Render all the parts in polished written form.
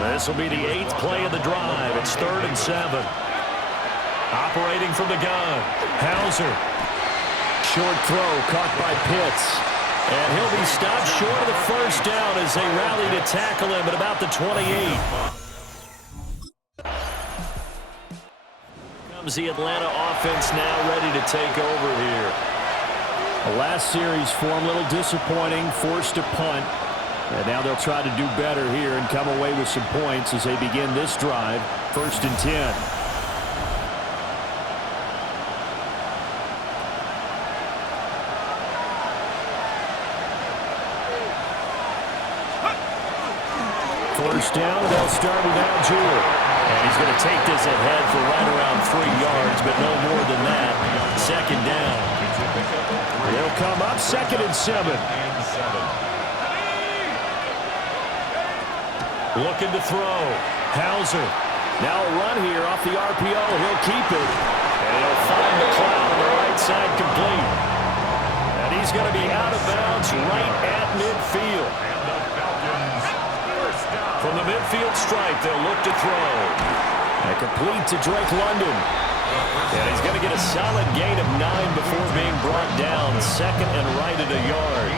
This will be the 8th play of the drive. It's 3rd and 7. Operating from the gun. Hauser. Short throw caught by Pitts. And he'll be stopped short of the first down as they rally to tackle him at about the 28. Comes the Atlanta offense now ready to take over here. The last series form a little disappointing, forced to punt. And now they'll try to do better here and come away with some points as they begin this drive. 1st and 10. First down, they'll start with Algier. And he's going to take this ahead for right around 3 yards, but no more than that. 2nd down. They'll come up 2nd and 7. Looking to throw. Hauser. Now a run here off the RPO. He'll keep it. And he'll find McLeod on the right side complete. And he's going to be out of bounds right at midfield. From the midfield stripe, they'll look to throw. And complete to Drake London. And he's going to get a solid gain of 9 before being brought down. 2nd and right at a yard.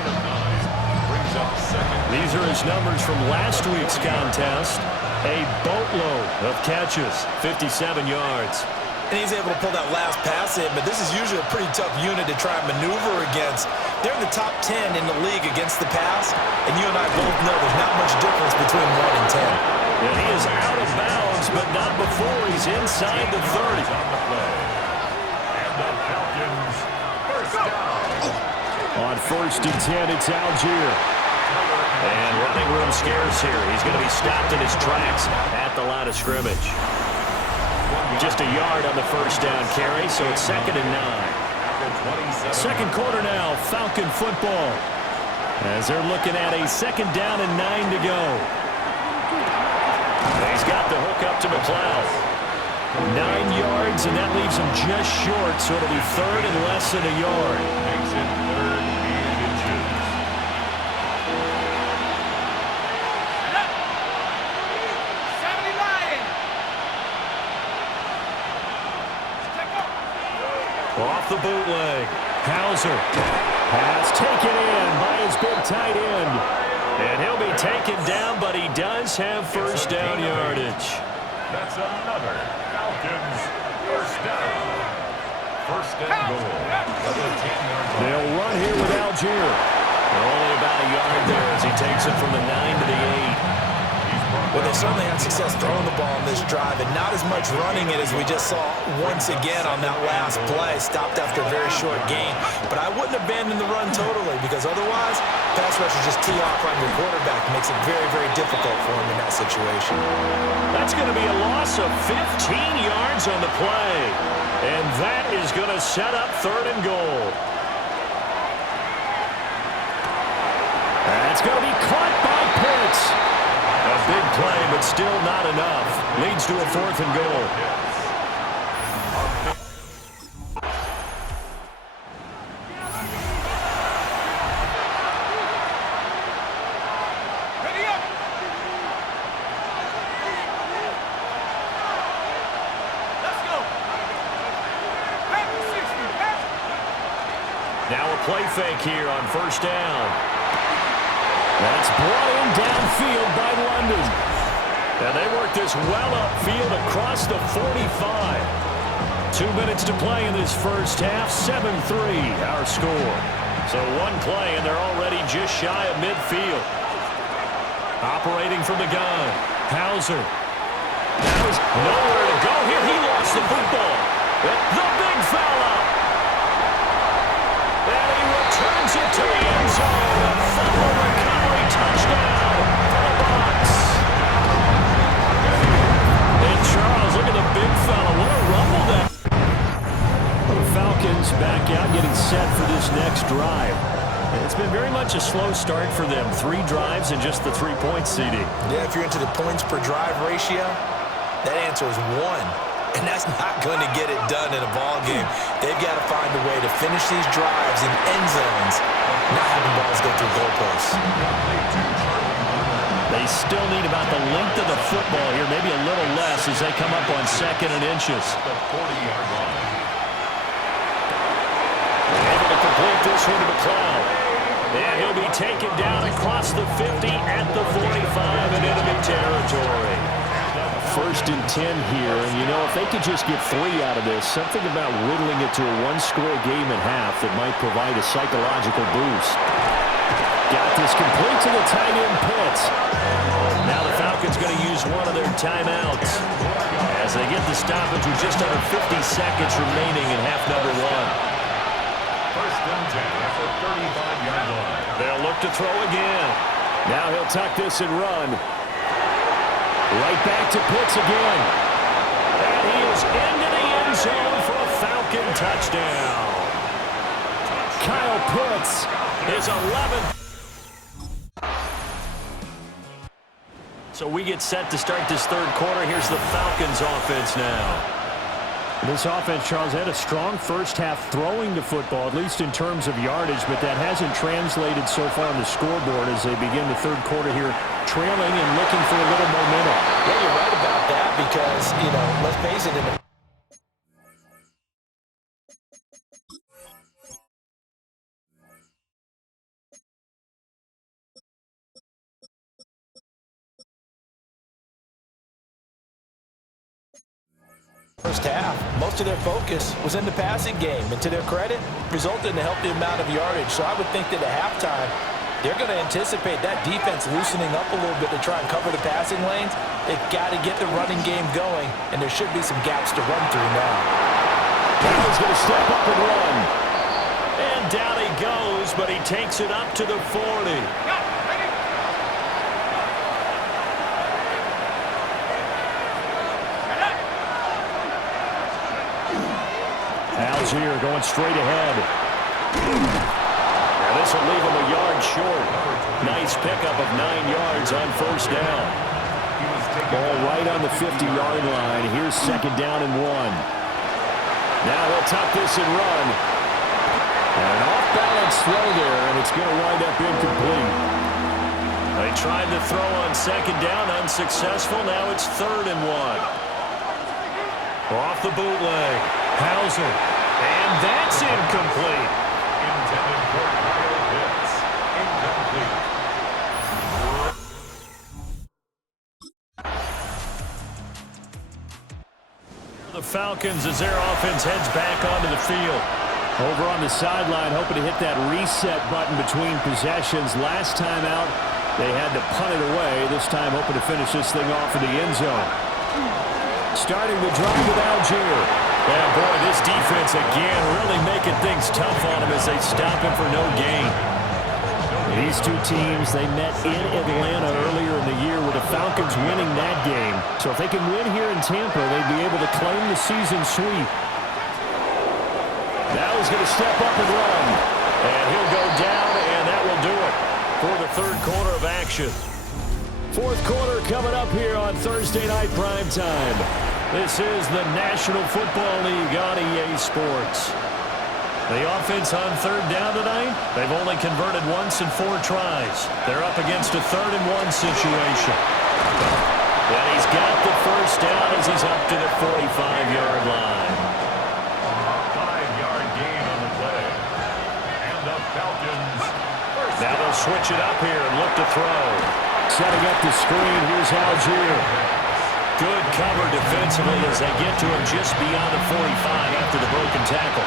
These are his numbers from last week's contest. A boatload of catches, 57 yards. And he's able to pull that last pass in, but this is usually a pretty tough unit to try and maneuver against. They're in the top 10 in the league against the pass, and you and I both know there's not much difference between 1 and 10. And he is out of bounds, but not before he's inside the 30. And the Falcons, first down. On 1st and 10, it's Algier. And running room scarce here. He's going to be stopped in his tracks at the line of scrimmage. Just a yard on the first down carry, so it's 2nd and 9. Second quarter now, Falcon football. As they're looking at a 2nd down and 9 to go. He's got the hook up to McLeod. 9 yards, and that leaves him just short, so it'll be 3rd and less than a yard. Makes it 3rd and inches. Off the bootleg. Hauser. Pass taken in by his big tight end. And he'll be taken down, but he does have first down yardage. That's another Falcons first down. First and goal. They'll run here with Algier. Only about a yard there as he takes it from the 9 to the 8. Well, they certainly had success throwing the ball on this drive, and not as much running it as we just saw once again on that last play. Stopped after a very short gain. But I wouldn't abandon the run totally, because otherwise, pass rushers just tee off on your quarterback. Makes it very, very difficult for him in that situation. That's going to be a loss of 15 yards on the play. And that is going to set up 3rd and goal. That's going to be caught by Pitts. A big play, but still not enough. Leads to a 4th and goal. Ready up. Let's go. Back to 60. Back. Now a play fake here on first down. That's brought in downfield by London. And they work this well upfield across the 45. 2 minutes to play in this first half. 7-3 our score. So one play, and they're already just shy of midfield. Operating from the gun. Hauser. Now he's nowhere to go here. He lost the football. The big fella. And he returns it to the end zone. A fumble recovery touchdown for the Bucs. And Charles, look at the big fella. What a rumble that. The Falcons back out getting set for this next drive. It's been very much a slow start for them. 3 drives and just the 3-point seeding. Yeah, if you're into the points per drive ratio, that answer is 1. And that's not going to get it done in a ball game. They've got to find a way to finish these drives in end zones, not having balls go through goalposts. They still need about the length of the football here, maybe a little less as they come up on 2nd and inches. The 40-yard line. Able to complete this one to McLeod. And he'll be taken down across the 50 at the 45 in enemy territory. 1st and 10 here, and you know, if they could just get 3 out of this, something about whittling it to a one-score game at half that might provide a psychological boost. Got this complete to the tight end Pitts. Now the Falcons going to use one of their timeouts as they get the stoppage with just under 50 seconds remaining in half number 1. 1st and 10 at the 35-yard line. They'll look to throw again. Now he'll tuck this and run. Right back to Pitts again. And he is into the end zone for a Falcon touchdown. Kyle Pitts. His 11th. So we get set to start this 3rd quarter. Here's the Falcons offense now. This offense, Charles, had a strong first half throwing the football, at least in terms of yardage, but that hasn't translated so far on the scoreboard as they begin the 3rd quarter here, trailing and looking for a little momentum. Yeah, you're right about that because, you know, let's face it, in the first half, most of their focus was in the passing game, and to their credit, resulted in a healthy amount of yardage. So I would think that at halftime, they're going to anticipate that defense loosening up a little bit to try and cover the passing lanes. They've got to get the running game going, and there should be some gaps to run through now. He's going to step up and run. And down he goes, but he takes it up to the 40. Algier going straight ahead. Now this will leave him a yard short. Nice pickup of 9 yards on 1st down. Ball right on the 50-yard line. Here's 2nd down and 1. Now he'll tuck this and run. And an off-balance throw there, and it's going to wind up incomplete. They tried to throw on 2nd down, unsuccessful. Now it's 3rd and 1. Off the bootleg. Hauser. And that's incomplete. Intended for Kyle Pitts. Incomplete. The Falcons as their offense heads back onto the field. Over on the sideline, hoping to hit that reset button between possessions. Last time out, they had to punt it away. This time, hoping to finish this thing off in the end zone. Starting the drive with Algier. Yeah, boy, this defense again really making things tough on him as they stop him for no gain. These two teams, they met in Atlanta earlier in the year with the Falcons winning that game. So if they can win here in Tampa, they'd be able to claim the season sweep. Now he's going to step up and run. And he'll go down, and that will do it for the 3rd quarter of action. 4th quarter coming up here on Thursday Night Primetime. This is the National Football League on EA Sports. The offense on 3rd down tonight, they've only converted once in 4 tries. They're up against a 3rd and 1 situation. And he's got the 1st down as he's up to the 45-yard line. 5-yard gain on the play. And the Falcons. Now they'll switch it up here and look to throw. Setting up the screen, here's Algier. Good cover defensively as they get to him just beyond the 45 after the broken tackle.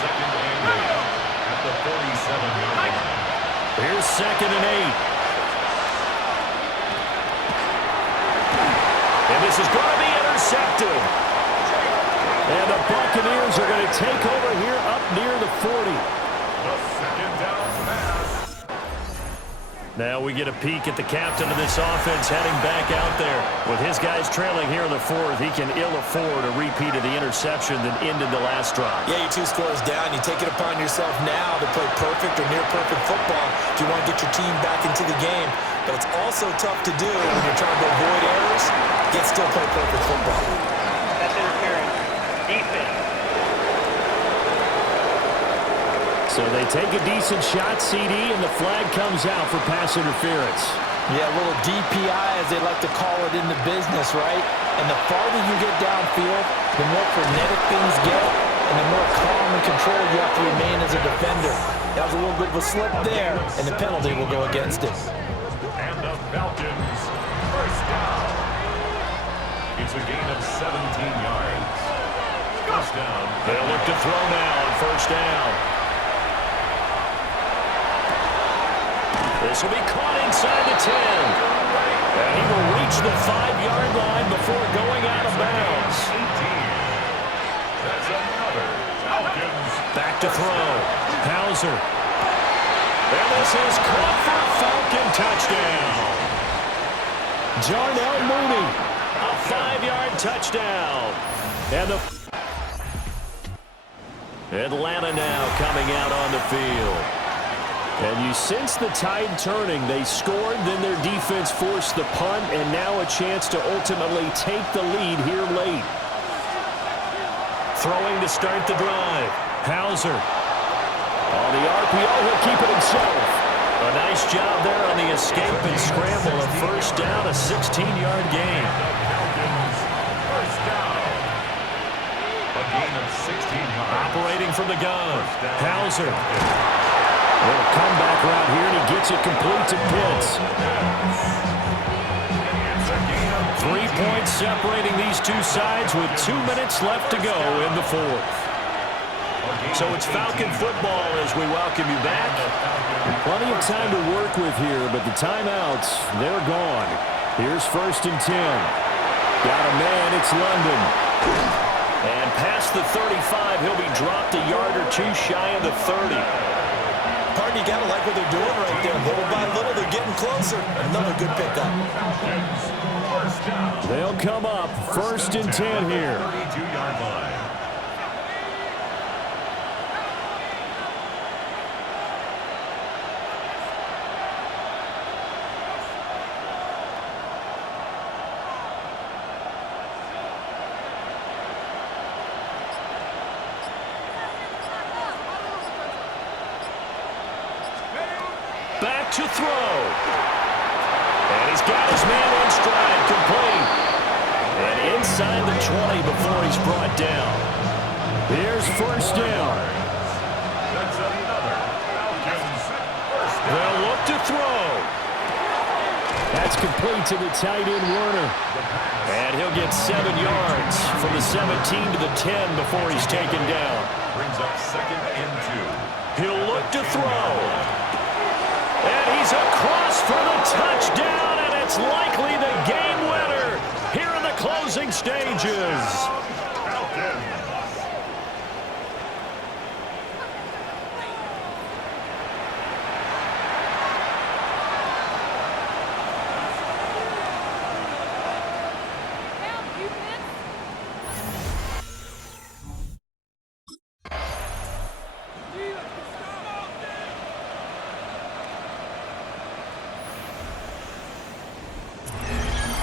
Second and 8 at the 47-yard line. Here's 2nd and 8. And this is going to be intercepted. And the Buccaneers are going to take over here up near the 40. The 2nd down pass. Now we get a peek at the captain of this offense heading back out there. With his guys trailing here in the 4th, he can ill afford a repeat of the interception that ended the last drive. Yeah, you're 2 scores down. You take it upon yourself now to play perfect or near-perfect football if you want to get your team back into the game. But it's also tough to do when you're trying to avoid errors, yet still play perfect football. That's interference. Defense. So they take a decent shot, CD, and the flag comes out for pass interference. Yeah, a little DPI, as they like to call it in the business, right? And the farther you get downfield, the more frenetic things get, and the more calm and controlled you have to remain as a defender. That was a little bit of a slip there, and the penalty will go against it. And the Falcons, first down. It's a gain of 17 yards. First down. They'll look to throw now on first down. This will be caught inside the 10. And he will reach the 5-yard line before going out of bounds. 18. That's another Falcons. Back to throw. Hauser. And this is caught for a Falcon touchdown. Jarnell Mooney. A 5-yard touchdown. And the Atlanta now coming out on the field. And you sense the tide turning. They scored, then their defense forced the punt, and now a chance to ultimately take the lead here late. Throwing to start the drive. Hauser. On the RPO, he'll keep it himself. A nice job there on the escape and scramble. A first down, a 16-yard gain. Falcons, first down. A gain of 16 yards. Operating from the gun. Hauser. Little comeback route here, and he gets it complete to Pitts. 3 points separating these two sides with 2 minutes left to go in the fourth. So it's Falcon football as we welcome you back. Plenty of time to work with here, but the timeouts, they're gone. Here's first and 10. Got a man, it's London. And past the 35, he'll be dropped a yard or two shy of the 30. Pardon, you got to like what they're doing right there. Little by little, they're getting closer. Another good pickup. They'll come up first and 10 here. 32-yard line. Back to throw. And he's got his man in stride, complete. And inside the 20 before he's brought down. Here's first down. That's another Falcons first down. They'll look to throw. That's complete to the tight end, Werner. And he'll get 7 yards from the 17 to the 10 before he's taken down. Brings up second and 2. He'll look to throw. And he's across for the touchdown, and it's likely the game winner here in the closing stages. Falcons.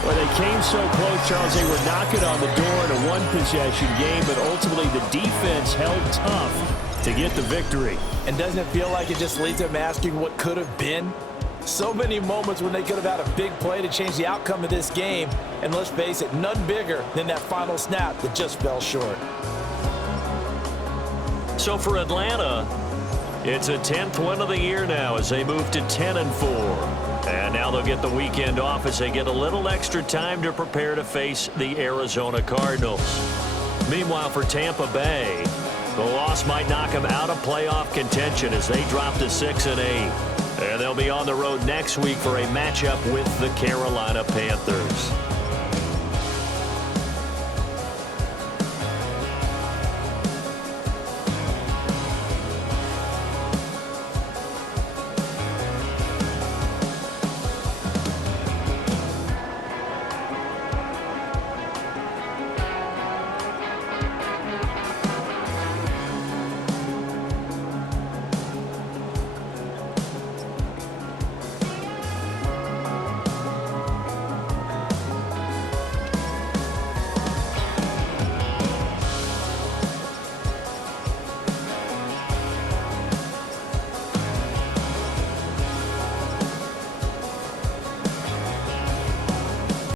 Well, they came so close, Charles. They were knocking on the door in a one-possession game, but ultimately the defense held tough to get the victory. And doesn't it feel like it just leads them asking what could have been? So many moments when they could have had a big play to change the outcome of this game. And let's face it, none bigger than that final snap that just fell short. So for Atlanta, it's a 10th win of the year now as they move to 10-4. And now they'll get the weekend off as they get a little extra time to prepare to face the Arizona Cardinals. Meanwhile, for Tampa Bay, the loss might knock them out of playoff contention as they drop to 6-8. And they'll be on the road next week for a matchup with the Carolina Panthers.